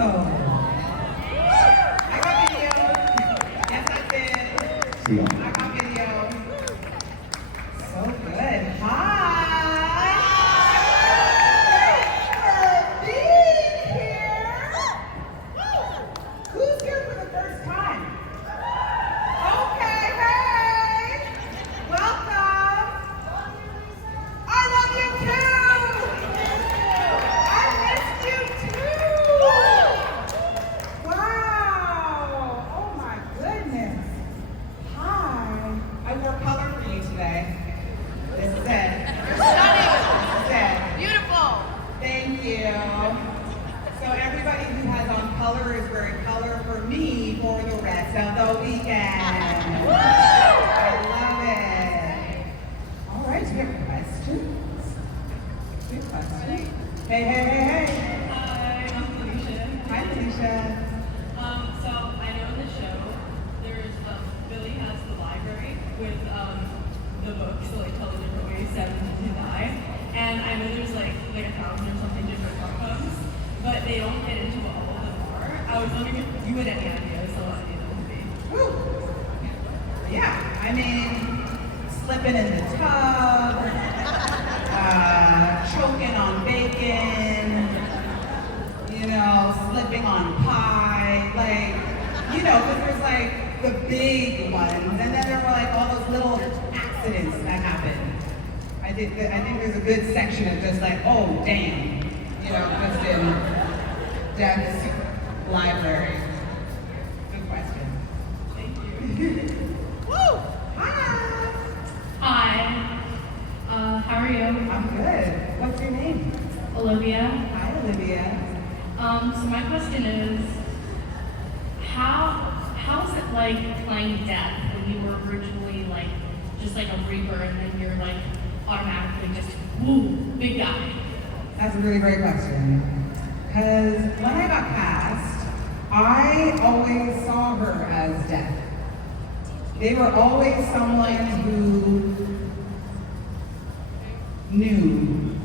episode. I got video. Yes, I did. I got video. So good. Hi. Thanks for being here. Who's here for the first time? Okay, hey. Welcome. I love you too. I missed you too. Wow. Oh my goodness. Hi. I wore color for you today. This is it. You're stunning. This is it. Beautiful. Thank you. So everybody who has on color is wearing color for me for the rest of the weekend. I love it. All right, do you have questions? Good question. Hey, hey, hey, hey. Hi, I'm Felicia. Hi, Felicia. So I know in the show there's Billy has the library with the books, so like tell the different ways 7 to 9, and I know there's like 1,000 or something different outcomes, but they don't get into what all of them are. I was wondering if you had any ideas on what any of them would be. Woo. Yeah, I mean, slipping in the tub, choking on bacon, you know, slipping on pie, like, you know, because there's like the big ones, and then there were like all those little accidents that happen. I think there's a good section of just like, oh damn, you know, just in Death's library. Good question. Thank you. Woo! Hi! Hi. How are you? I'm good. What's your name? Olivia. Hi, Olivia. So my question is, how's it like playing Death when you were originally like just like a reaper and then you're like automatically just woo, big guy? That's a really great question. Because when I got cast, I always saw her as Death. They were always someone who knew.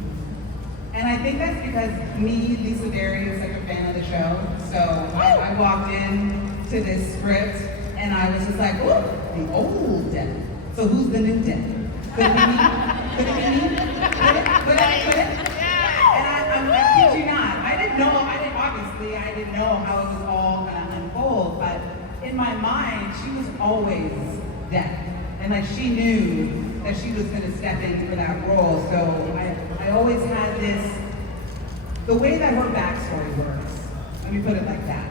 And I think that's because me, Lisa Berry, is such a fan of the show. So I walked in to this script and I was just like, oh, the old Death. So who's the new Death? Could it be me? Could it be me? Could it? And I kid you not, I didn't know how it was all gonna unfold, but in my mind, she was always Death. And like she knew that she was gonna step in for that role. So I always had this, the way that her backstory works, let me put it like that.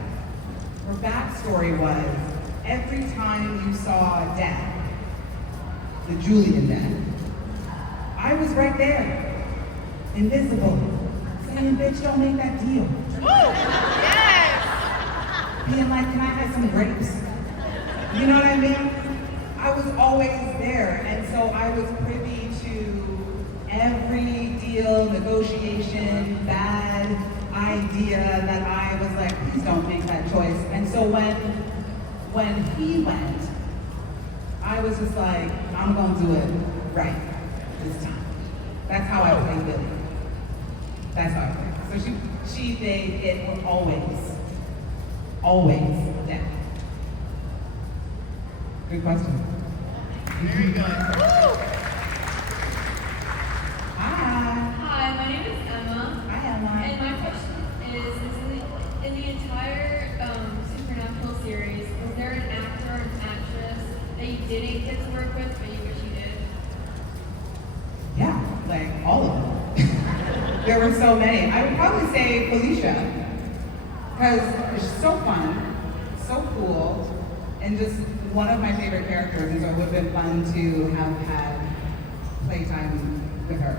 Her backstory was, every time you saw Death, the Julian Death, I was right there, invisible, saying, bitch, don't make that deal. Yes. Being like, can I have some grapes? You know what I mean? I was always there, and so I was privy to every deal, negotiation, bad idea that I was like, please don't make that choice. And so when he went, I was just like, I'm gonna do it right this time. That's how I play Billy. That's how I play. So they were always Death. Good question. Very good. Hi, my name is Emma. Hi, Emma. And my question is in the entire Supernatural series, was there an actor or an actress that you didn't get to work with, but you wish you did? Yeah, like all of them. There were so many. I would probably say Felicia, because she's so fun, so cool, and just one of my favorite characters, and so it would have been fun to have had playtime with her.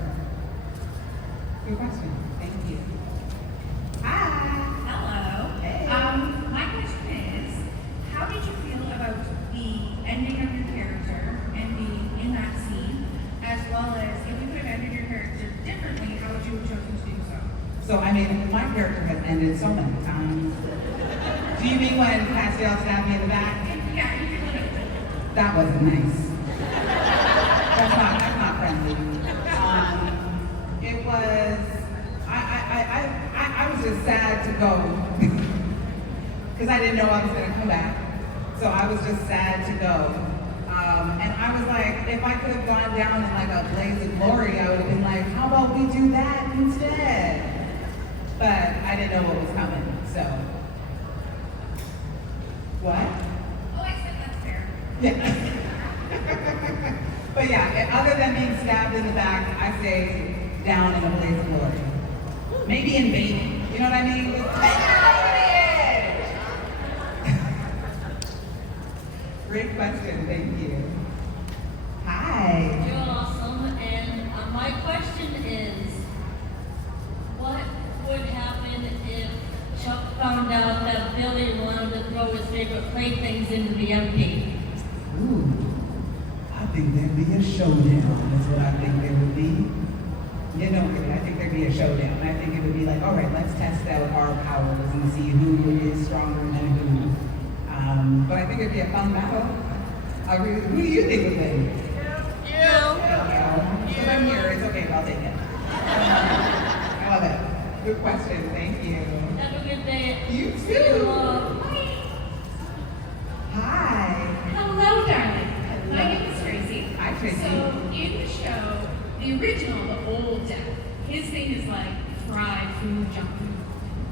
Good question. Thank you. Hi. Hello. Hey. My question is, how did you feel about the ending of your character and being in that scene, as well as if you could have ended your character differently, how would you have chosen to do so? So, I mean, my character has ended so many times. Do you mean when Castiel stabbed me in the back? Yeah, you could have. That wasn't nice. That's not friendly. It was, I was just sad to go. because I didn't know I was gonna come back. So I was just sad to go. And I was like, if I could have gone down in like a blaze of glory, I would have been like, how about we do that instead? But I didn't know what was coming, so. What? Oh, I said that's fair. Yeah. But yeah, other than being stabbed in the back, I say down in a blaze of glory. Maybe in bathing, you know what I mean? Take it over the edge. Great question, thank you. Hi. You're awesome, and my question is, what would happen if Chuck found out that Billy wanted to throw his favorite playthings into the empty? Ooh, I think there'd be a showdown, is what I think there would be. You know, I think there'd be a showdown. I think it would be like, all right, let's test out our powers and see who is stronger than who. But I think it'd be a fun battle. Who do you think would win? Because I'm here, it's okay, I'll take it. I love it. Good question, thank you. Have a good day. You See too. you. Hi. Hello, darling. My name is Tracy. Hi, Tracy. So, in the show, the original, the old Death, his thing is like fried food, junk food.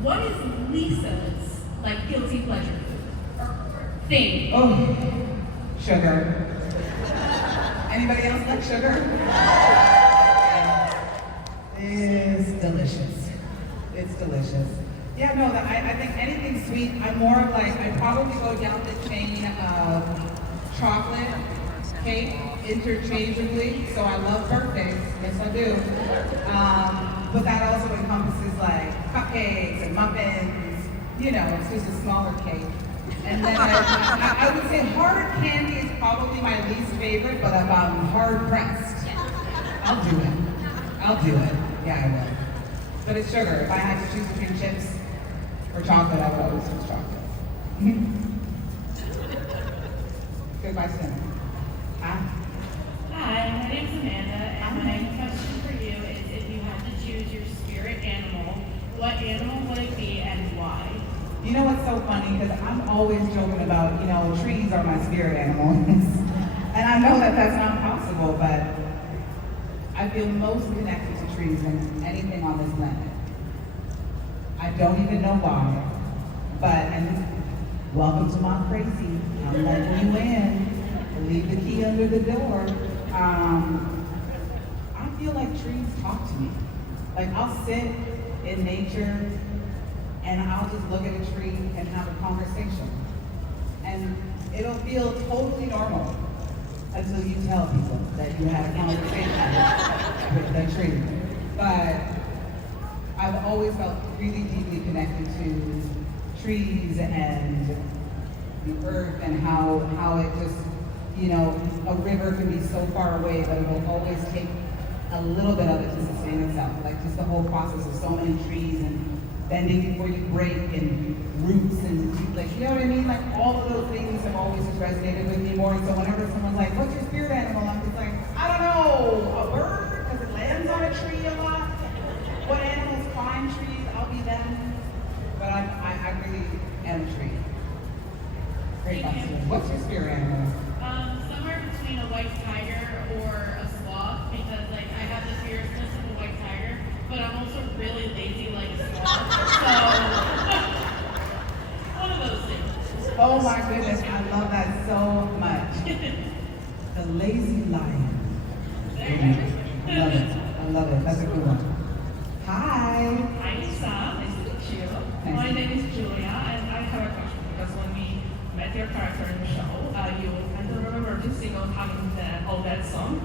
What is Lisa's, like, guilty pleasure food? Or thing? Oh, sugar. Anybody else like sugar? It's delicious. It's delicious. Yeah, no, I think anything sweet, I'm more of like, I probably go down the chain of chocolate, cake, interchangeably. So I love birthdays, yes I do. But that also encompasses like cupcakes and muffins. You know, it's just a smaller cake. And then I would say hard candy is probably my least favorite, but if I'm hard pressed, I'll do it. I'll do it. Yeah, I will. But it's sugar. If I had to choose between chips or chocolate, I would always choose chocolate. Good question. Huh? Hi, my name's Amanda, and my question for you is if you had to choose your spirit animal, what animal would it be and why? You know what's so funny? Because I'm always joking about, you know, trees are my spirit animals. And I know that that's not possible, but I feel most connected to trees than anything on this planet. I don't even know why, but, and welcome to my crazy. I'm letting you in. Leave the key under the door. I feel like trees talk to me. Like I'll sit in nature and I'll just look at a tree and have a conversation. And it'll feel totally normal until you tell people that you had a conversation with the tree. But I've always felt really deeply connected to trees and the earth and how it just, you know, a river can be so far away, but it will always take a little bit of it to sustain itself. Like just the whole process of so many trees and bending before you break and roots and like, you know what I mean? Like all of those things have always just resonated with me more. And so whenever someone's like, what's your spirit animal? I'm just like, I don't know, a bird? Because it lands on a tree a lot. What animals climb trees? I'll be them. But I really am a tree. Great question. What's your spirit animal? Somewhere between a white tiger or a sloth, because like I have the fierceness of a white tiger, but I'm also really lazy like a sloth. So one of those things. Oh my goodness, I love that so much. The lazy lion. There you go. I love it. I love it. That's a good one. Hi. Hi Lisa, nice to meet you. Nice. My name is Julia, and I have a question because when we met your character in the show, you kind of remember to sing on having the Oh That song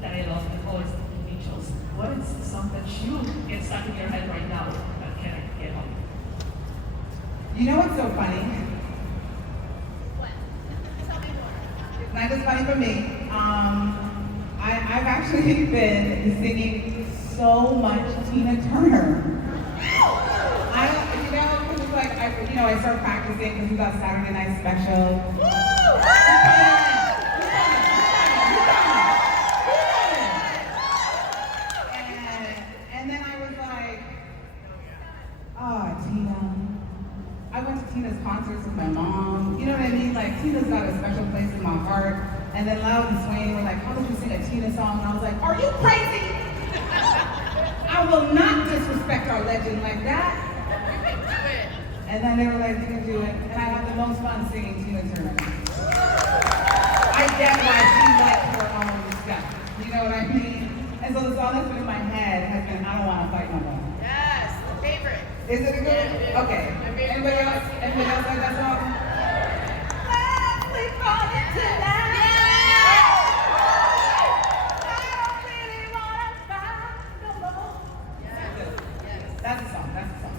that I love and always give me chills. What is the song that you get stuck in your head right now that can't get on? You know what's so funny? What? Tell me more. It's not just funny for me. I've actually been singing so much Tina Turner. Because it's like, I started practicing because we got Saturday Night Special. And then I was like, oh, Tina. I went to Tina's concerts with my mom. You know what I mean? Like, Tina's got a special place in my heart. And then Loud and Swain were like, how did you sing a Tina song? And I was like, are you crazy? I will not disrespect our legend like that. And then they were like, you can do it. And I had the most fun singing Tina Turner. I get why she likes her own stuff. You know what I mean? And so the song that's been in my head has been, I Don't Want to Fight No More. Yes, favorite. Is it a good one? Okay. Anybody else? Anybody else like that song? Let's sleep on it tonight. I don't really want to fight no more. That's a song. That's a song.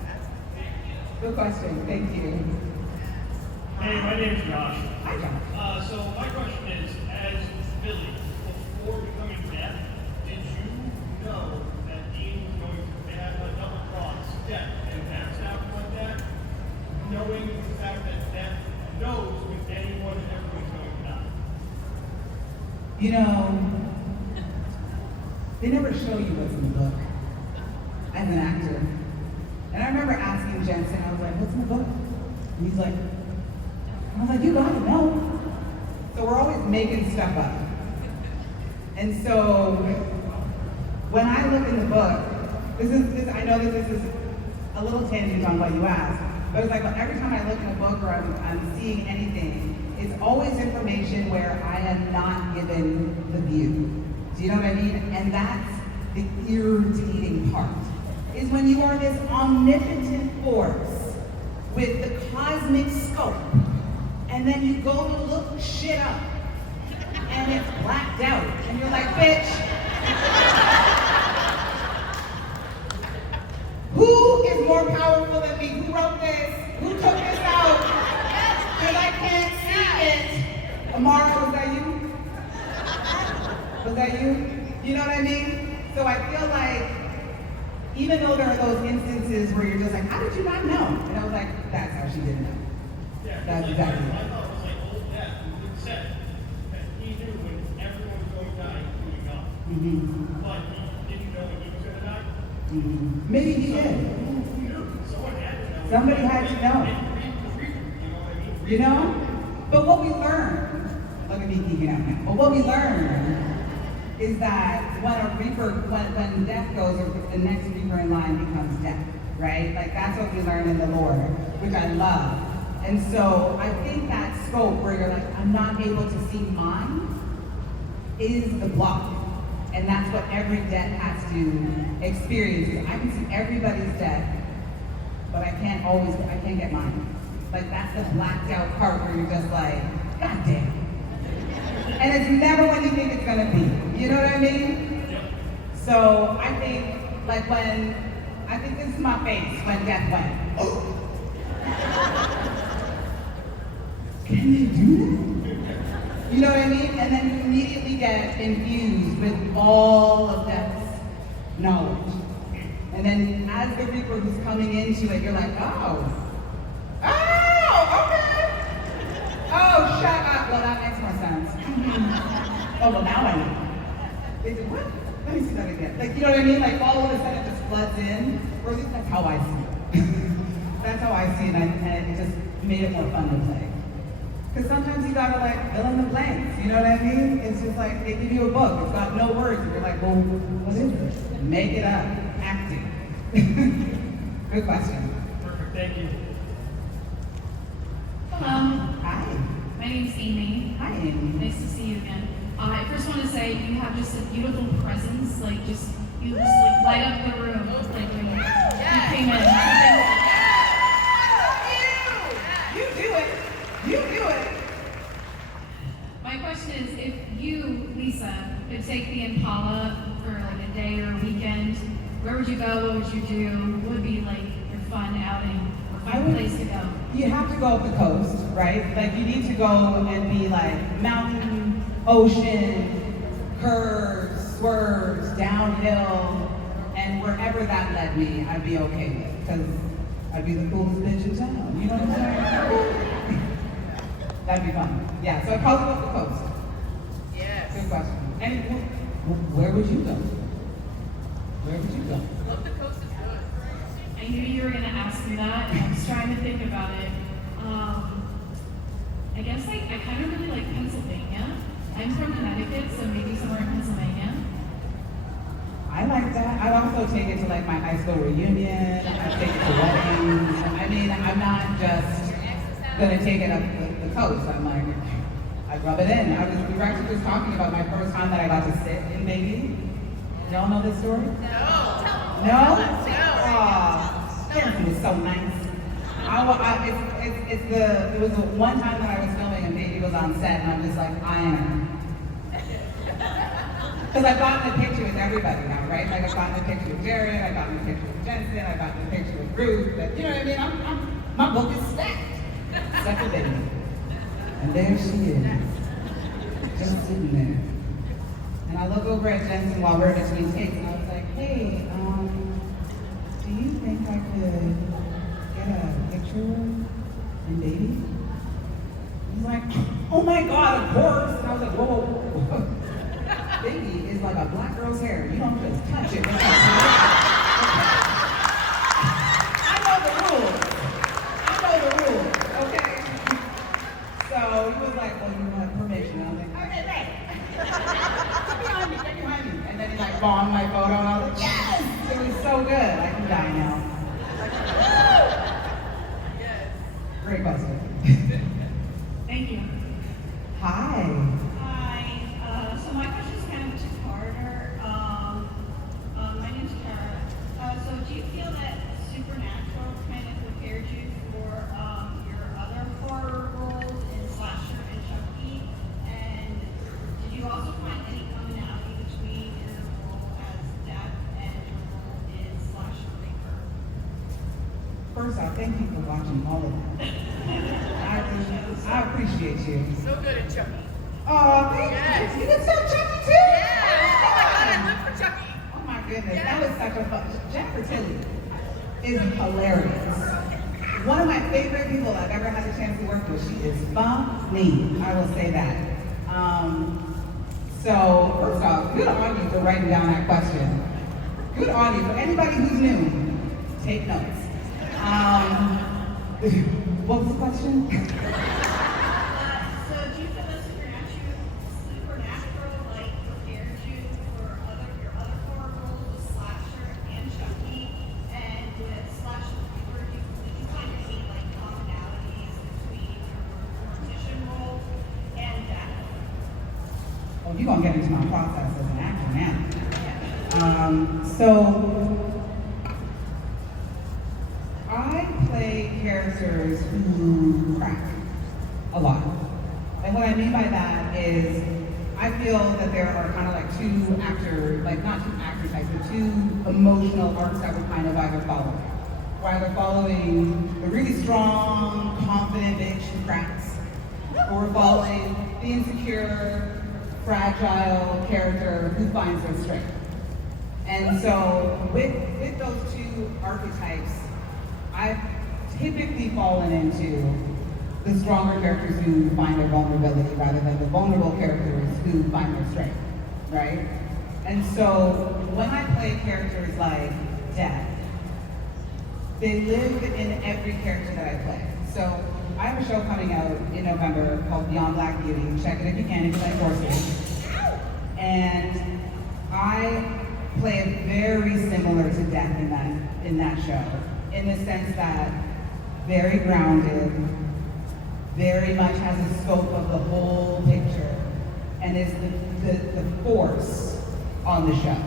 Good question. Thank you. Hey, my name's Josh. Hi, Josh. So my question is, as Billy, before becoming Death, did you know that Dean was going to have a double cross Death and backstab like that? Knowing the fact that Death knows when anyone and everyone's going to die. You know, they never show you what's in the book as an actor. And I remember asking Jensen, I was like, what's in the book? And he's like, I was like, you gotta know. So we're always making stuff up. And so when I look in the book, I know that this is a little tangent on what you asked, but it's like every time I look in a book or I'm seeing anything, it's always information where I am not given the view. Do you know what I mean? And that's the irritating part, is when you are this omnipotent force with the cosmic scope, and then you go to look shit up, and it's blacked out, and you're like, bitch, who is more powerful than me? Who wrote this? Who took this out? Because I can't see it. Amara, was that you? Was that you? You know what I mean? So I feel like, even though there are those instances where you're just like, how did you not know? And I was like, that's how she didn't know. Yeah, That's like, exactly I thought it was like old Death who said that he knew when everyone was going to die, including God. Mm-hmm. But he didn't know when he was going to die. Mm-hmm. Maybe he did. Who knew? Someone had to know. Somebody had to know. And read the reader, you know what I mean? You know? But what we learned, look at me geeking out now, but what we learned is that when a reaper, when death goes, or the next reaper in line becomes death, right? Like that's what we learn in the Lord, which I love. And so I think that scope where you're like, I'm not able to see mine, is the block. And that's what every death has to experience. I can see everybody's death, but I can't get mine. Like that's the blacked out part where you're just like, God damn. And it's never when you think it's gonna be. You know what I mean? So I think, like I think this is my face when death went. Oh. Can you do that? You know what I mean? And then you immediately get infused with all of death's knowledge. And then as the reaper who's coming into it, you're like, oh, okay. Oh, shut up. Well, that makes more sense. Oh, well, now I know. They said, what? Let me see that again. Like, you know what I mean? Like, all of a sudden it just floods in. Or at least that's how I see it. That's how I see it, and it just made it more fun to play. Because sometimes you gotta, like, fill in the blanks. You know what I mean? It's just like, they give you a book. It's got no words. And you're like, well, what is this? Make it up. Acting. Good question. Perfect, thank you. Hello, Hi. my name's Amy. Hi, Amy. Nice to see you again. I first want to say you have just a beautiful presence. Like, you just like light up the room. Like when you came in. You do it. You do it. My question is, if you, Lisa, could take the Impala for like a day or a weekend, where would you go? What would you do? What would be like your fun outing or fun place to go? You have to go up the coast, right? Like you need to go and be like mountain, ocean, curves, swerves, downhill, and wherever that led me, I'd be okay with, because I'd be the coolest bitch in town. You know what I'm saying? That'd be fun. Yeah, so I'd probably go up the coast. Yes. Good question. And where would you go? Where would you go? Love the coast is good. I knew you were going to ask me that, and I was trying to think about it. I guess like I kind of really like Pennsylvania. I'm from Connecticut, so maybe somewhere in Pennsylvania. I like that. I'd also take it to like my high school reunion. I'd take it to weddings. I mean, I'm not just gonna take it up the coast. I'm like, I rub it in. We were actually just talking about my first time that I got to sit in baby. Y'all know this story? No? Jensen was so nice. It was the one time that I was filming and baby was on set and I'm just like, iron. Because I've gotten a picture with everybody now, right? Like I've gotten a picture with Jared, I've gotten a picture with Jensen, I've gotten a picture with Ruth. But, you know what I mean? My book is stacked. Such a baby. And there she is. Just sitting there. And I look over at Jensen while we're between takes and I was like, hey, do you think I could get a picture and baby? He's like, oh my God, of course. And I was like, whoa. Baby is like a black girl's hair. You don't just touch it. I know the rules, okay? So he was like, well, you want permission? I was like, okay, right. Get behind me. And then he like bombed my photo and I was like, yes! It was so good. I can die now. Great question. Thank you. Hi. Hi. So my question is kind of a two-parter. My name's Tara. So do you feel that Supernatural kind of prepared you for your other horror roles in Slasher and Chucky? And did you also find any commonality between your role as Death and your role in Slasher Reaper? First off, thank you for watching all of that. I appreciate you. So good at Chucky. Oh, thank Yes. you. You can tell Chucky too? Yes. Oh my God, I live for Chucky. Oh my goodness, Yes. that was such a fun. Jennifer Tilly is hilarious. One of my favorite people I've ever had a chance to work with. She is funny, I will say that. So first off, good on you for writing down that question. Good on you. For anybody who's new, take notes. What was the question? So do you feel that Supernatural like prepared you for your other horror roles with Slasher and Chucky? And with Slasher Reaper, did you find any like commonalities between your mortician role and Death? Oh, you're gonna get into my process as an actor now. So I play characters who crack a lot. And what I mean by that is I feel that there are kind of like not two actor types, but two emotional arcs that we're kind of either following. We're either following the really strong, confident bitch who cracks, or we're following the insecure, fragile character who finds their strength. And so with those two archetypes, I've typically fallen into the stronger characters who find their vulnerability rather than the vulnerable characters who find their strength, right? And so when I play characters like Death, they live in every character that I play. So I have a show coming out in November called Beyond Black Beauty. Check it if you can, if you like horses. And I play it very similar to Death in that show, in the sense that very grounded, very much has a scope of the whole picture, and is the force on the show.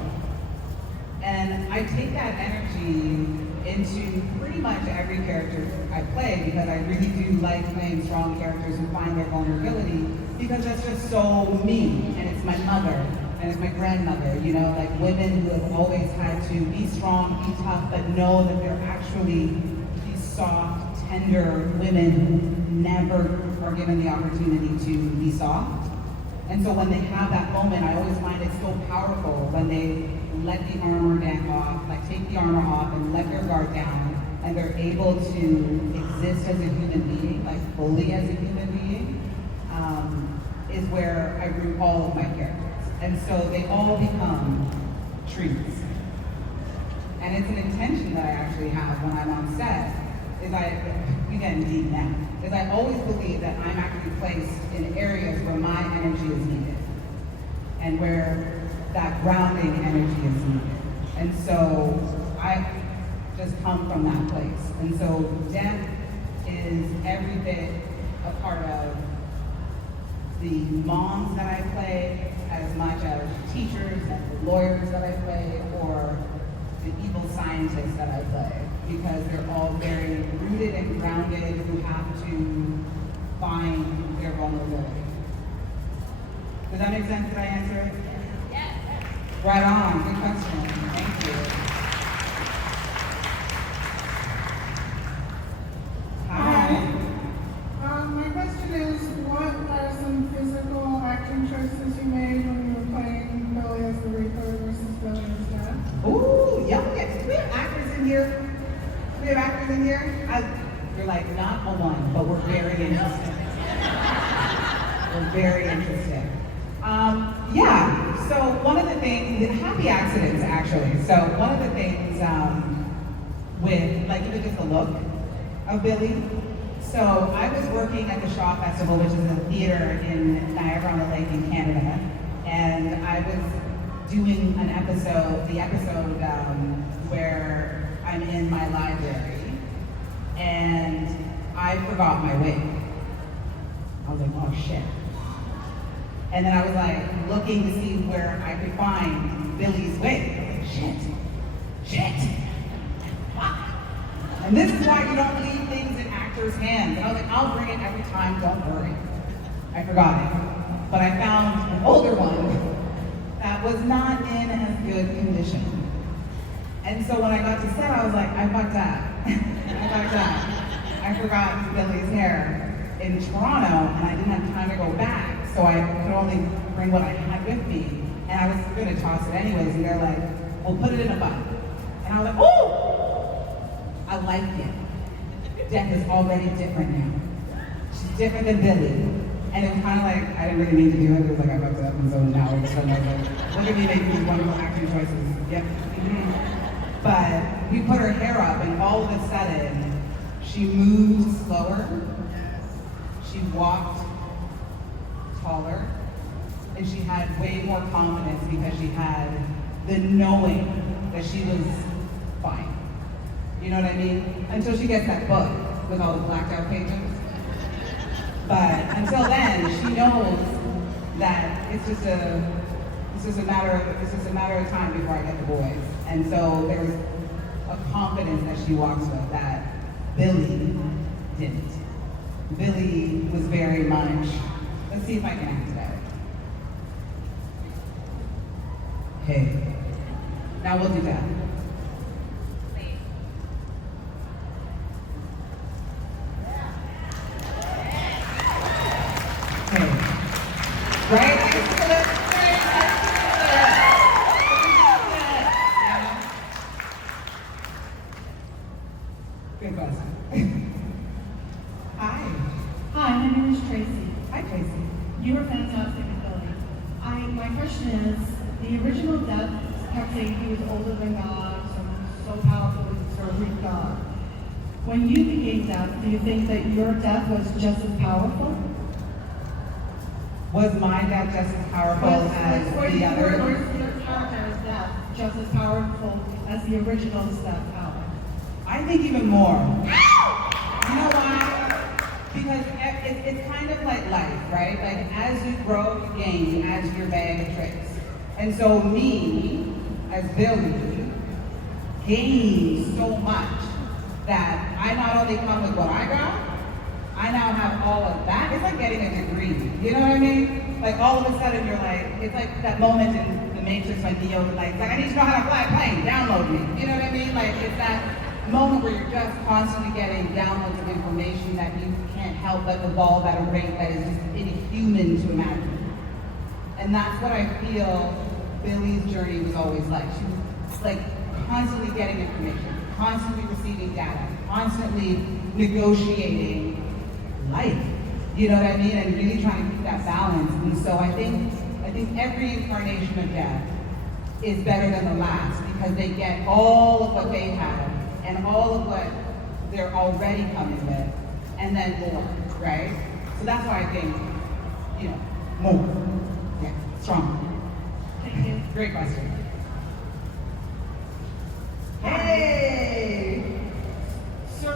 And I take that energy into pretty much every character I play, because I really do like playing strong characters who find their vulnerability, because that's just so me, and it's my mother, and it's my grandmother, you know, like women who have always had to be strong, be tough, but know that they're actually these soft, tender women who never are given the opportunity to be soft. And so when they have that moment, I always find it so powerful when they let the armor down off, like take the armor off and let their guard down, and they're able to exist as a human being, like fully as a human being, is where I root all of my characters. And so they all become trees. And it's an intention that I actually have when I'm on set, we getting deep now. is I always believe that I'm actually placed in areas where my energy is needed and where that grounding energy is needed. And so I just come from that place. And so death is every bit a part of the moms that I play as much as teachers and the lawyers that I play or the evil scientists that I play, because they're all very rooted and grounded who have to find their vulnerability. Does that make sense? Did I answer it? Yes. Right on. Good question. Thank you. Hi. My question is, what are some physical acting choices you made when you were playing Billy as the Reaper versus Billy as Death? Ooh, yes. Do we have actors in here? Do we have actors in here? You're like, not a one, but we're very interested. We're very interested. Yeah, so one of the things, happy accidents actually. So one of the things with, like even just the look of Billy. So I was working at the Shaw Festival, which is a theater in Niagara-on-the-Lake in Canada, and I was doing an episode, where I'm in my library, and I forgot my wig. I was like, oh shit. And then I was like looking to see where I could find Billy's wig. I was like, shit, fuck. And this is why you don't leave things in actors' hands. And I was like, I'll bring it every time, don't worry. I forgot it. But I found an older one that was not in as good condition. And so when I got to set, I was like, I fucked up. I forgot Billy's hair in Toronto, and I didn't have time to go back. So I could only bring what I had with me. And I was gonna toss it anyways, and they're like, well, put it in a bun. And I was like, oh! I like it. Death is already different now. She's different than Billy. And it was kind of like, I didn't really mean to do it. It was like, I fucked up, and so now it's like, look at me making these wonderful acting choices. Yep. Mm-hmm. But we put her hair up, and all of a sudden, she moved slower. She walked taller, and she had way more confidence because she had the knowing that she was fine. You know what I mean? Until she gets that book with all the blacked out pages. But until then, she knows that it's just a matter of time before I get the boys. And so there's a confidence that she walks with that Billy didn't. Billy was very much, let's see if I can act it out. Hey, now we'll do that. Hey, right? Good question. Hi. Hi, my name is Tracy. Hi, Tracy. You were fantastic at Billy. My question is, the original Death kept saying he was older than God, so powerful, he's sort of Greek God. When you became Death, do you think that your death was just as powerful? Was my death just as powerful as the other? Or is your character as Death just as powerful as the original Death power? I think even more. You know why? Because it's kind of like life, right? Like as you grow, you gain, you add to your bag of tricks. And so me, as Billy, gained so much that I not only come with what I got, I now have all of that. It's like getting a degree. You know what I mean? Like all of a sudden you're like, it's like that moment in The Matrix when Neo was like, I need to know how to fly a plane, download me. You know what I mean? Like it's that moment where you're just constantly getting downloads of information that you can't help but evolve at a rate that is just inhuman to imagine. And that's what I feel Billy's journey was always like. She was like constantly getting information, constantly receiving data, constantly negotiating life. You know what I mean? And really trying to keep that balance. And so I think every incarnation of death is better than the last because they get all of what they have and all of what they're already coming with. and then more, right? So that's why I think, more. Yeah, stronger. Thank you. Great question. Hey! So,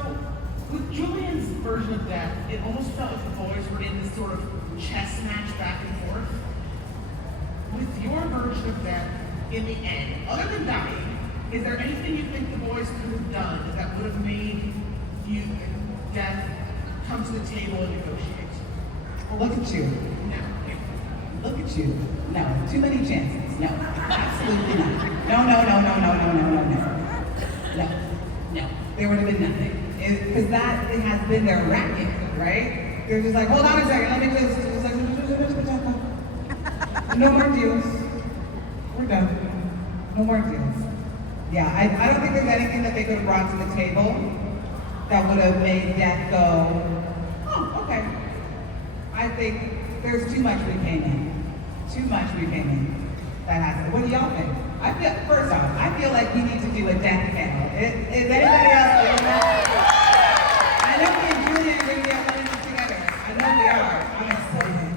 with Julian's version of death, it almost felt like the boys were in this sort of chess match back and forth. With your version of death, in the end, other than dying, is there anything you think the boys could have done that would have made you and Death come to the table and negotiate? Look at you. No. Look at you. No, too many chances. No, absolutely not. No. No. There would have been nothing. Because that it has been their racket, right? They're just like, hold on a second, let me just like, no more deals. We're done. No more deals. Yeah, I don't think there's anything that they could have brought to the table that would have made Death go, oh, okay. I think there's too much repayment. Too much repayment. That has to. What do y'all think? First off, I feel like we need to do a Death panel. Is anybody else doing that? I know me and Julian are going to be up running together. I know we are. I'm excited.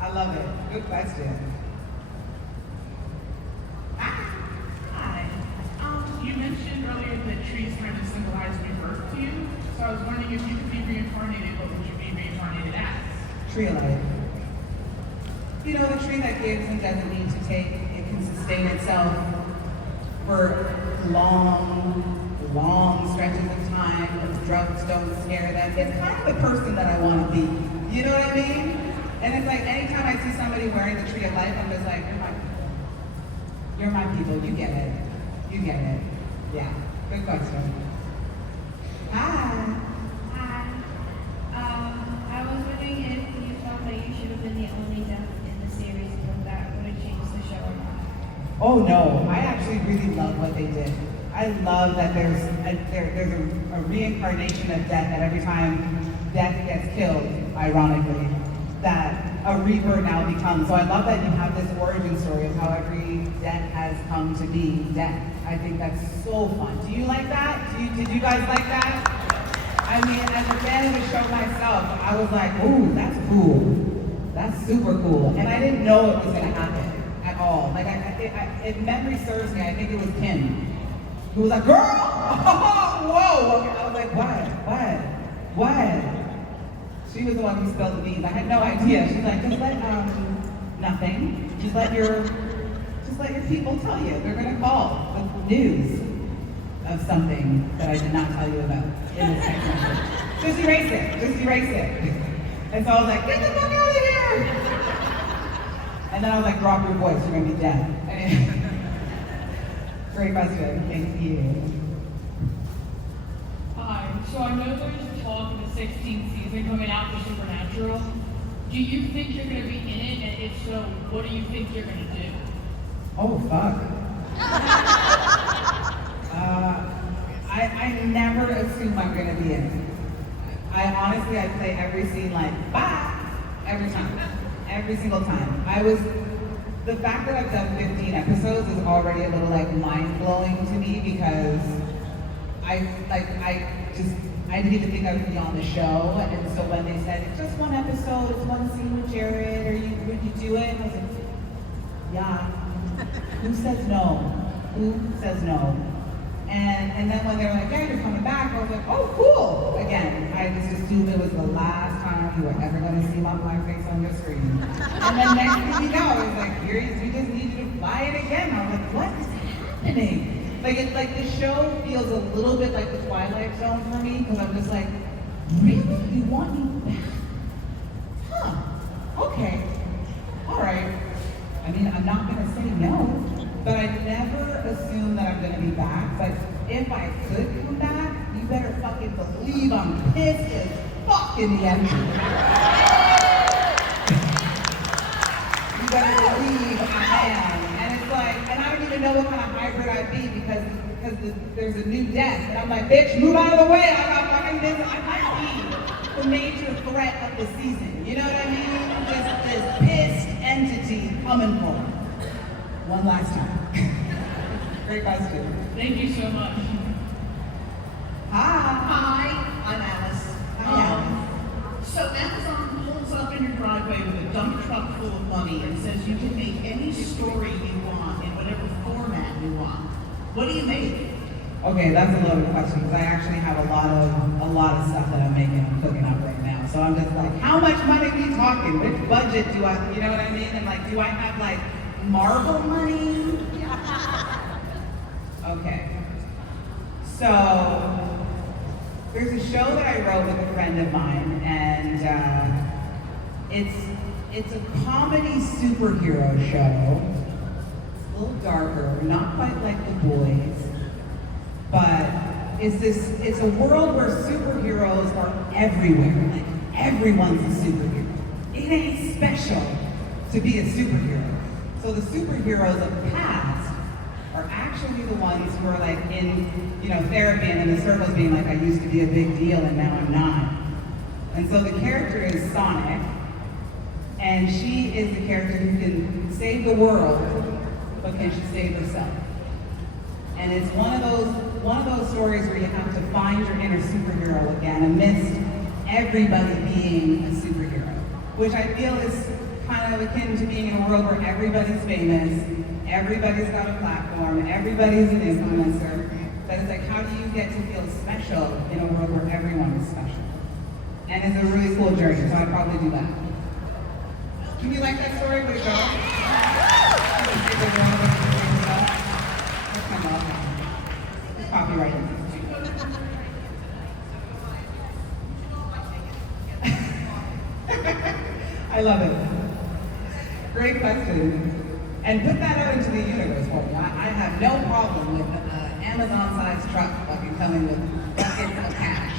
I love it. Good question. Hi. You mentioned earlier that trees kind of symbolize rebirth to you. So I was wondering if you could be reincarnated, what would you be reincarnated as? Tree of life. The tree that gives and doesn't need to take. It can sustain itself for long stretches of time. If drugs don't scare them. It's kind of the person that I want to be. You know what I mean? And it's like anytime I see somebody wearing the tree of life, I'm just like, you're my people. You get it. You get it. Yeah. Good question. Hi. Hi. I was wondering if you felt that you should have been the only death in the series, but that would have changed the show or not. Oh no, I actually really love what they did. I love that there's a reincarnation of Death, that every time Death gets killed, ironically, that a Reaper now becomes. So I love that you have this origin story of how every Death has come to be Death. I think that's so fun. Do you like that? Did you guys like that? I mean, as a fan of the show myself, I was like, ooh, that's cool. That's super cool. And I didn't know it was gonna happen at all. Like, if memory serves me, I think it was Kim, who was like, girl, whoa. I was like, what? She was the one who spilled the beans. I had no idea. She's like, just let, nothing. Just let your people tell you. They're gonna call with news of something that I did not tell you about in this text message. Just erase it. And so I was like, get the fuck out of here! And then I was like, drop your voice, you're gonna be dead. Great question, thank you. Hi, so I know there's talk of the 16th season coming out for Supernatural. Do you think you're gonna be in it? And if so, what do you think you're gonna do? Oh, fuck. I never assume I'm gonna be in it. I play every scene like, bye, every time, every single time. The fact that I've done 15 episodes is already a little like mind-blowing to me, because I didn't even think I would be on the show, and so when they said, it's just one episode, it's one scene with Jared, would you do it? And I was like, yeah. Who says no? Who says no? And then when they were like, yeah, you're coming back, I was like, oh, cool. Again, I just assumed it was the last time you were ever going to see my black face on your screen. And then next thing you know, it was like, we just need you to fly it again. I was like, what is happening? Like the show feels a little bit like the Twilight Zone for me, because I'm just like, really? You want me back? Huh, okay, all right. I mean, I'm not gonna say no, but I never assume that I'm gonna be back. But if I could come back, you better fucking believe I'm pissed as fuck in the end. You better believe I am. And it's like, and I don't even know what kind of hybrid I'd be, because there's a new Death. And I'm like, bitch, move out of the way. I got fucking business. I might be the major threat of the season. You know what I mean? Just this pissed entity coming for me. One last time. Great question. Thank you so much. Hi. Hi, I'm Alice. Hi, So Amazon pulls up in your driveway with a dump truck full of money and says you can make any story you want in whatever format you want. What do you make? Okay, that's a loaded question because I actually have a lot of stuff that I'm making and cooking up right now. So I'm just like, how much money are we talking? Which budget do I, you know what I mean? And like, do I have like Marvel money? Okay. So there's a show that I wrote with a friend of mine, and it's a comedy superhero show. It's a little darker, not quite like The Boys. But it's a world where superheroes are everywhere. Like everyone's a superhero. It ain't special to be a superhero. So the superheroes of the past are actually the ones who are like in, therapy and in the circles being like, I used to be a big deal and now I'm not. And so the character is Sonic, and she is the character who can save the world, but can she save herself? And it's one of those stories where you have to find your inner superhero again amidst everybody being a superhero, which I feel is kind of akin to being in a world where everybody's famous, everybody's got a platform, everybody's an influencer. That it's like, how do you get to feel special in a world where everyone is special? And it's a really cool journey, so I'd probably do that. Can you like that story? Way to go. That's my love. It's copyrighted. I love it. Great question. And put that out into the universe for me. I have no problem with Amazon-sized truck fucking coming with buckets of cash.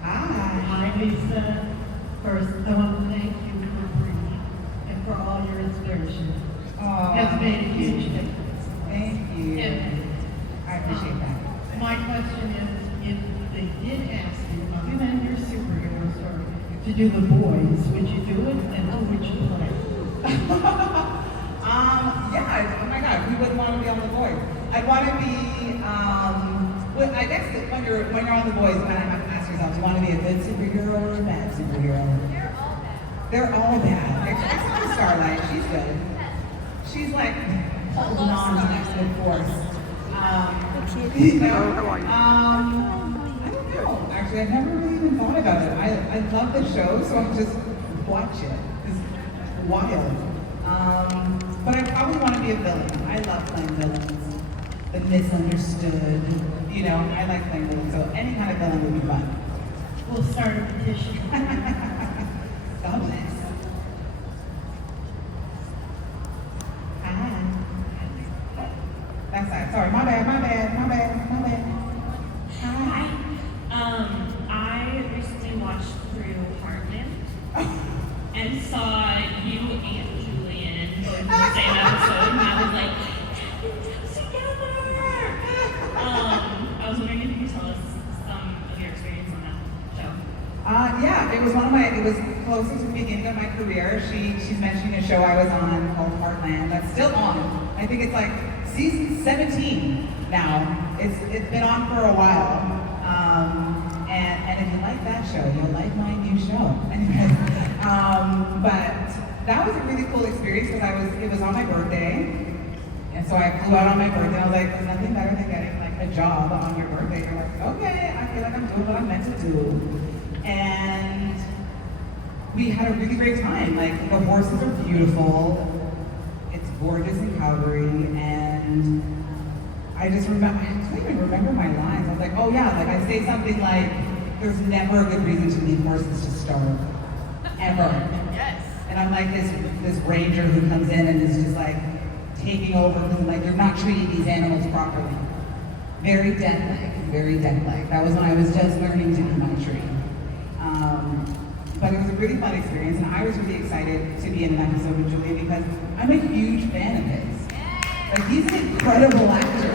Hi. Hi, Lisa. First, I want to thank you for bringing and for all your inspiration. Aw. It has made a huge difference. Thank you. And, I appreciate that. My question is, if they did ask you, other than your superhero story, to do The Boys, would you do it, and who would you play? Yeah, oh my God, who wouldn't want to be on The Boys? I'd want to be, well, I guess that when you're on The Boys, you kind of have to ask yourself, do you want to be a good superhero or a bad superhero? They're all bad. Except for Starlight, she's good. She's like holding on to next good force. I don't know. Actually, I've never really even thought about it. I love the show, so I just watch it. It's wild. But I probably want to be a villain. I love playing villains. The misunderstood. I like playing villains. So any kind of villain would be fun. We'll start a petition. God bless. Hi. Backside. Sorry, my bad. Hi. I recently watched through Heartland and saw you and Julian both in the same episode, and I was like, together! I was wondering if you could tell us some of your experience on that show. Yeah, it was closer to the beginning of my career. She's mentioning a show I was on called Heartland. That's still on. I think it's like season 17 now. It's been on for a while. And if you like that show, you'll like my new show. But that was a really cool experience because it was on my birthday. And so I flew out on my birthday. I was like, there's nothing better than getting like a job on your birthday. You're like, okay, I feel like I'm doing what I'm meant to do. And we had a really great time. Like, the horses are beautiful. It's gorgeous in Calgary. And I just remember, I can't even remember my lines. I was like, oh yeah, like I say something like, there's never a good reason to leave horses to starve. Ever. Yes. And I'm like this ranger who comes in and is just like taking over because like they're not treating these animals properly. Very death-like. That was when I was just learning to be my tree. But it was a really fun experience, and I was really excited to be in an episode with Julian because I'm a huge fan of his. Like, he's an incredible actor.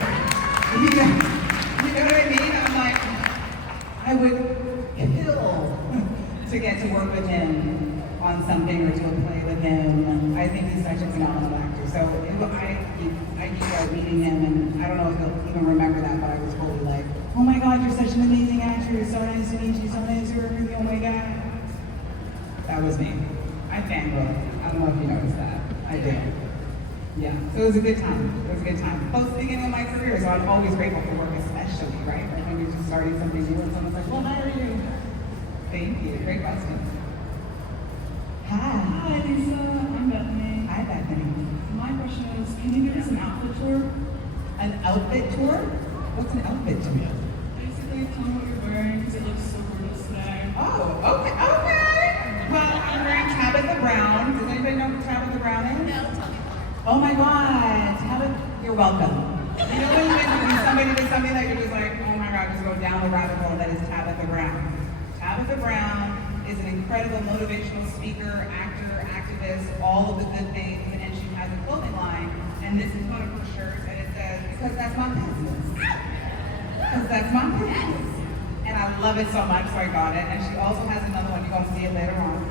You know what I mean? I'm like, I would kill to get to work with him on something or do a play with him. I think he's such a phenomenal actor. So I geeked out meeting him, and I don't know if he'll even remember that, but I was totally like, oh my God, you're such an amazing actor. It's so nice to meet you. So nice to work with you. Oh my God. That was me. I fangirl. I don't know if you noticed that. I did. Yeah. So it was a good time. It was a good time. Both the beginning of my career, so I'm always grateful for work, especially, right? Like when you're just starting something new and someone's like, well, how are you? Thank you. Great question. Hi. Hi, Lisa. I'm Bethany. Hi, Bethany. My question is, can you give us an outfit tour? An outfit tour? What's an outfit to me? Basically, tell me what you're wearing because it looks so gorgeous today. Oh, okay, okay. Well, I'm wearing Tabitha Brown. Does anybody know who Tabitha Brown is? No, tell me. Oh my God, Tabitha, you're welcome. You know when you introduce somebody to something that you're just like, oh my God, just go down the rabbit hole, that is Tabitha Brown. Tabitha Brown is an incredible motivational speaker, actor, activist, all of the good things, and she has a clothing line, and this is one of her shirts, and it says, because that's my business. Because that's my business. And I love it so much, so I got it. And she also has another one, you're gonna see it later on.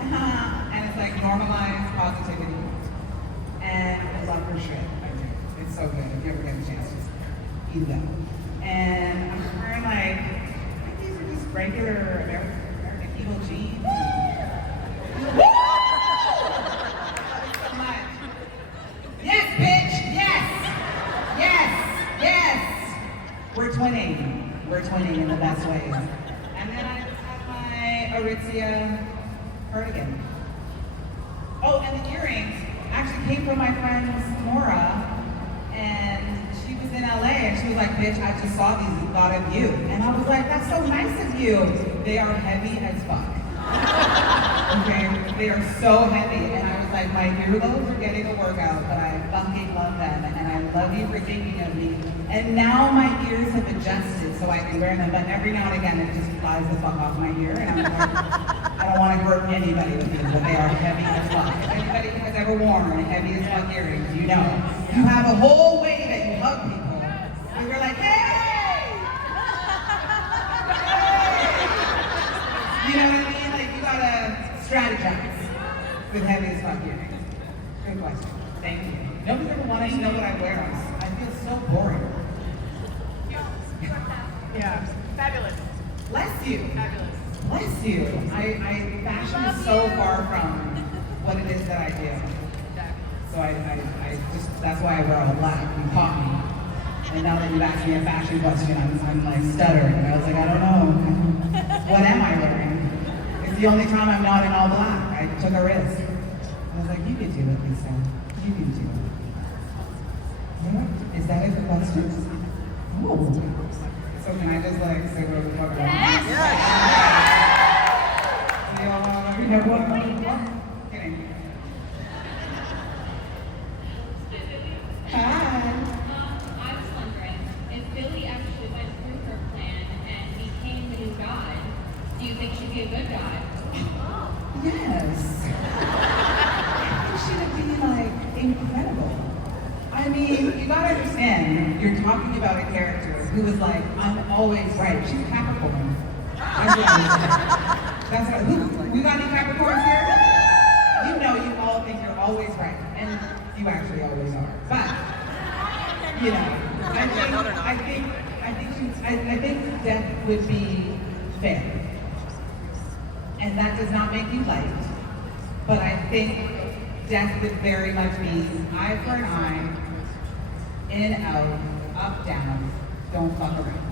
And it's like normalized positivity. And I love her shit. I do. It's so good. If you ever get a chance, just eat it up. And I'm wearing like these are just regular American Eagle jeans. Woo! So much. Yes, bitch! Yes! Yes! Yes! We're twinning. We're twinning in the best ways. And then I just have my Aritzia cardigan. Oh, and the earrings actually came from my friend Mora, and she was in LA, and she was like, bitch, I just saw these and thought of you. And I was like, that's so nice of you. They are heavy as fuck. Okay, they are so heavy, and I was like, my earlobes are getting a workout, but I fucking love them, and I love you for thinking of me. And now my ears have adjusted so I can wear them, but every now and again it just flies the fuck off my ear, and I'm like, I don't want to hurt anybody with these, but they are heavy as fuck. If anybody has ever worn heavy as fuck earrings, you know. You have a whole way that you hug people. And you're like, hey! You know what I mean? Like, you gotta strategize with heavy as fuck earrings. Good question. Thank you. Nobody's ever wanted to know what I wear. I feel so boring. Yeah. Fabulous. Bless you. Fabulous. Bless you. I fashion is so far from what it is that I do. So I just, that's why I wear all black. You caught me. And now that you've asked me a fashion question, I'm like stuttering. I was like, I don't know. What am I wearing? It's the only time I'm not in all black. I took a risk. I was like, you can do it, Lisa. You can do it. Is that it for questions? Oh. So can I just like say what the fuck I want? Do y'all want to know what? Kidding. Hi. I was wondering, if Billy actually went through her plan and became the new god, do you think she'd be a good god? Yes. I think she would be like incredible. I mean, you gotta understand, you're talking about a character who is like, I'm always right. She's Capricorn. That's what, we got any Capricorns here? You know, you all think you're always right, and you actually always are. But, you know, I think death would be fair. And that does not make you liked, but I think death would very much be eye for an eye, in, out, up, down, don't fuck around.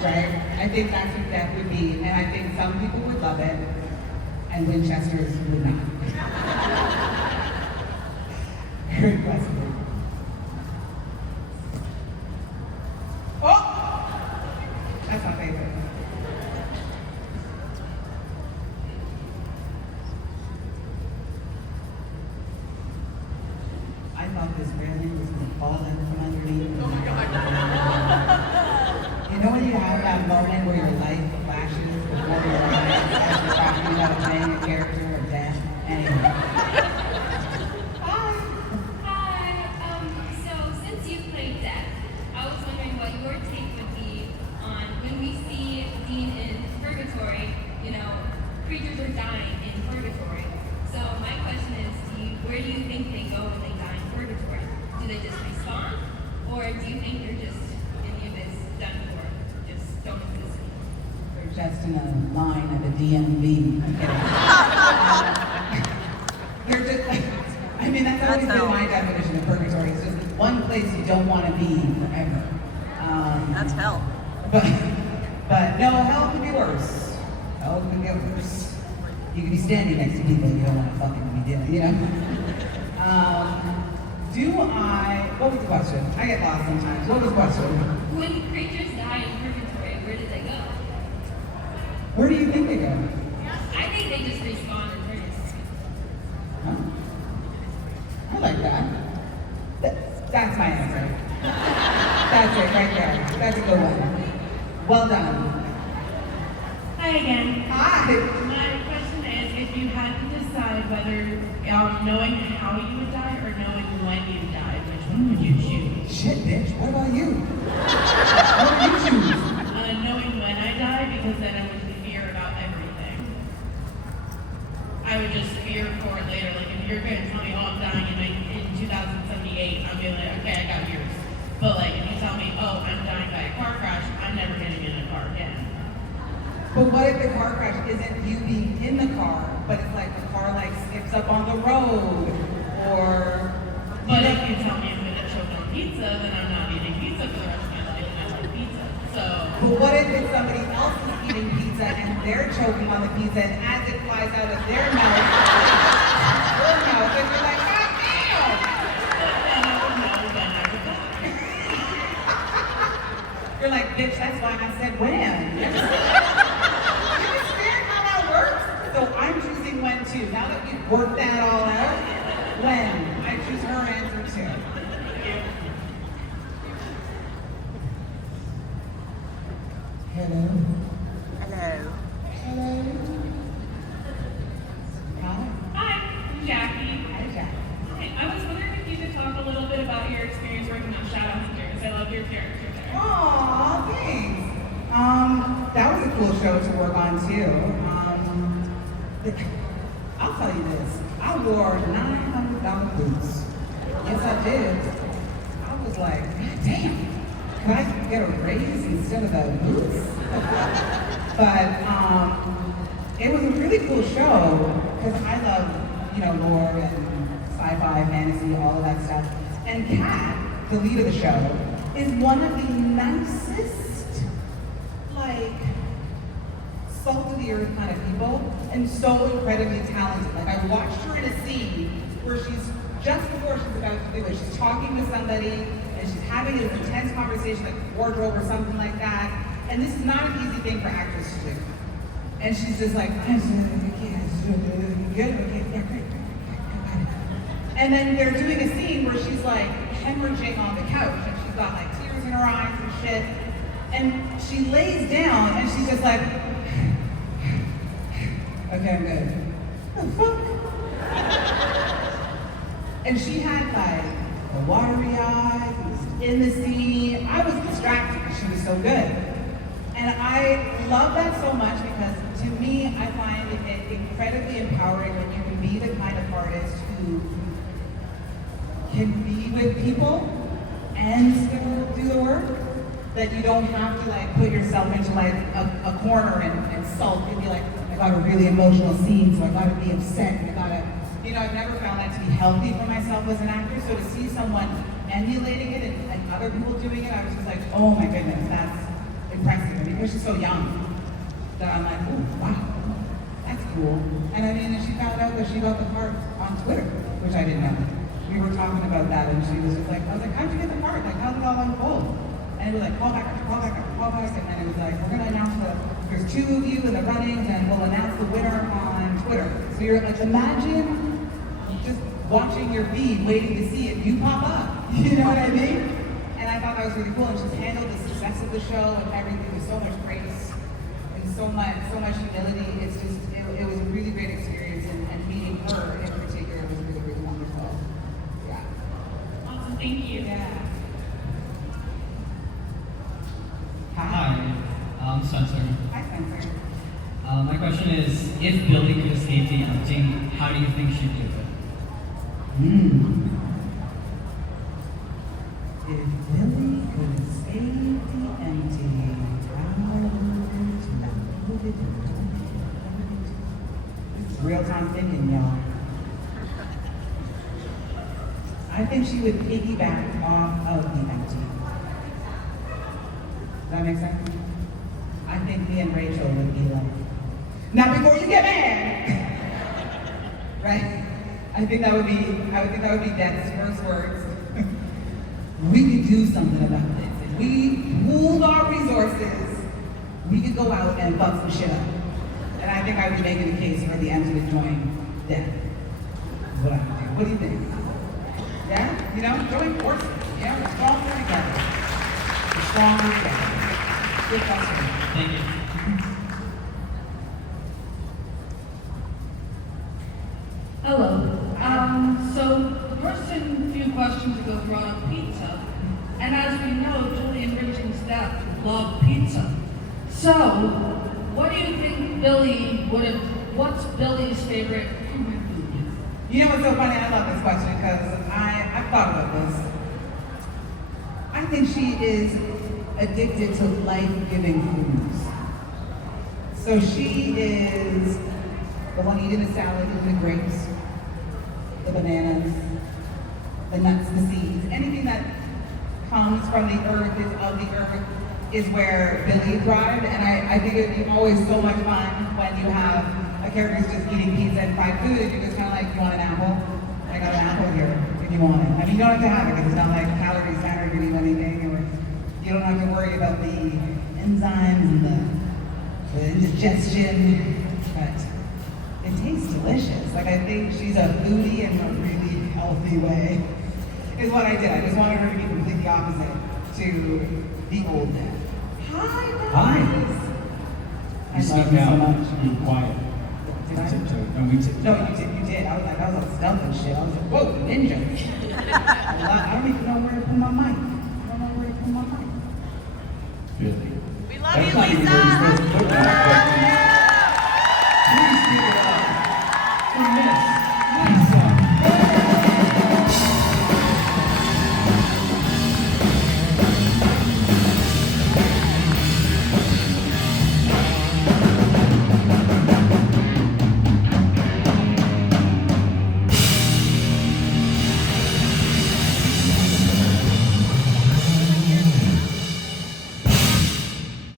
Right? I think that's what death would be, and I think some people would love it, and Winchesters would not. Good question. Oh! That's my favorite. I thought this railing was going to fall in from underneath. Oh my God. You know when you have that moment where your life flashes before your eyes as you're talking about playing a character or death? Anyway. Hi. So since you played Death, I was wondering what your take would be on when we see Dean in Purgatory, you know, creatures are dying in Purgatory. So my question is, where do you think they go when they die in Purgatory? Do they just respawn? Or do you think they're just in the abyss, done for? just in a line at the DMV. I'm kidding. You're just, I mean, that's always been my definition of purgatory. It's just one place you don't want to be forever. That's hell. But no, hell could be worse. Hell could get worse. You could be standing next to people you don't want to fucking be doing, you know? What was the question? I get lost sometimes. What was the question? When creatures die in purgatory, where did they go? Where do you think they go? I think they just respawn in purgatory. Huh? I like that. That's my answer. That's it right there. That's a good one. Well done. Hi again. Hi. My question is, if you had to decide whether knowing how you would die or knowing when you died, which one would you choose? Shit, bitch. What about you? What would you choose? Knowing when I die, because then I would fear about everything. I would just fear for it later. Like if you're going to tell me, oh, I'm dying in 2078, I'm being like, okay, I got yours. But like if you tell me, oh, I'm dying by a car crash, I'm never getting in a car again. But what if the car crash isn't you being in the car, but it's like the car like skips up on the road, or... But if you tell me I'm going to choke on pizza, then I'm not eating pizza for the rest of my life, and I like pizza. So. But what if it's somebody else is eating pizza and they're choking on the pizza, and as it flies out of their mouth, your mouth, and you're like, God damn! Then I would know when I would die. You're like, bitch, that's why I said when. You understand how that works? So I'm choosing when too. Now that we've worked that all out, when. I choose her answer too. Hello. Hello. Hello. Hi. Hi, I'm Jackie. Hi, Jack. Hi, I was wondering if you could talk a little bit about your experience working on Shadow Hunters. I love your character there. Aw, thanks. That was a cool show to work on too. I'll tell you this. I wore $900 boots. Yes, I did. I was like, God damn, can I get a raise instead of the boots? But it was a really cool show because I love, lore and sci-fi, fantasy, all of that stuff. And Kat, the lead of the show, is one of the nicest, salt of the earth kind of people, and so incredibly talented. Like I watched her in a scene where just before she's about to do it, she's talking to somebody and she's having an intense conversation like wardrobe or something like that. And this is not an easy thing for actors to do. And she's just like, and then they're doing a scene where she's like hemorrhaging on the couch and she's got like tears in her eyes and shit. And she lays down and she's just like, okay, I'm good. What the fuck? And she had the watery eyes, and was in the scene. I was distracted because she was so good. And I love that so much because to me, I find it incredibly empowering when you can be the kind of artist who can be with people and still do the work. That you don't have to put yourself into a corner and sulk and be like, I got a really emotional scene, so I gotta be upset and I gotta, I've never found that to be healthy for myself as an actor. So to see someone emulating it and other people doing it, I was just like, oh my goodness, that's impressive. I mean, because she's so young that I'm like, oh wow, that's cool. And I mean, and she found out that she got the part on Twitter, which I didn't know. We were talking about that and she was just like, I was like, how'd you get the part? Like, how did it all unfold? And it was like, call back, and then it was like, we're gonna announce there's 2 of you in the runnings, and we'll announce the winner on Twitter. So you're like, imagine just watching your feed, waiting to see if you pop up. You know what I mean? And I thought that was really cool, and she's handled the success of the show and everything with so much grace and so much humility. It's just, it was a really great experience, and meeting her in particular was really, really wonderful. Yeah. Awesome, thank you. Yeah. Hi, I'm Spencer. Hi, Spencer. My question is, if Billy could escape the empty, how do you think she'd do it? If Billy could escape the empty, how would it I'm thinking, y'all. I think she would piggyback off of the empty. Does that make sense? I think me and Rachel would be like, now before you get mad, right? I think that would be Death's first words. We could do something about this. If we pooled our resources, we could go out and fuck some shit up. And I think I would be making a case for the empty to join Death. What I would do. What do you think? Yeah? You know, join forces. Yeah, we're stronger together. We're stronger together. Good question. Thank you. Hello. So the person a few questions ago brought up pizza, and as we know, Julian's Death loved pizza. So, what do you think Billy would have? What's Billy's favorite human food? You know what's so funny? I love this question because I've thought about this. I think she is addicted to life-giving foods. So she is the one eating the salad, eating the grapes, the bananas, the nuts, the seeds, anything that comes from the earth, is of the earth, is where Billy thrived. And I think it would be always so much fun when you have a character who's just eating pizza and fried food, and you're just kind of like, you want an apple? I got an apple here if you want it. I mean, you don't have to have it because it's not like calories matter to you anything, or you don't have to worry about the enzymes and the indigestion, but it tastes delicious. Like, I think she's a foodie in a really healthy way, is what I did. I just wanted her to be completely opposite to the old Death. Hi, guys. Hi. I You snuck love you so out. much. You were quiet. Did I? Tiptoed. No, we tiptoed. No, you did. I was like, I was all stealth and shit. I was like, whoa, ninja. I don't even know where to put my mic. I don't know where to put my mic. Billy. We love That's you, not even where you Lisa.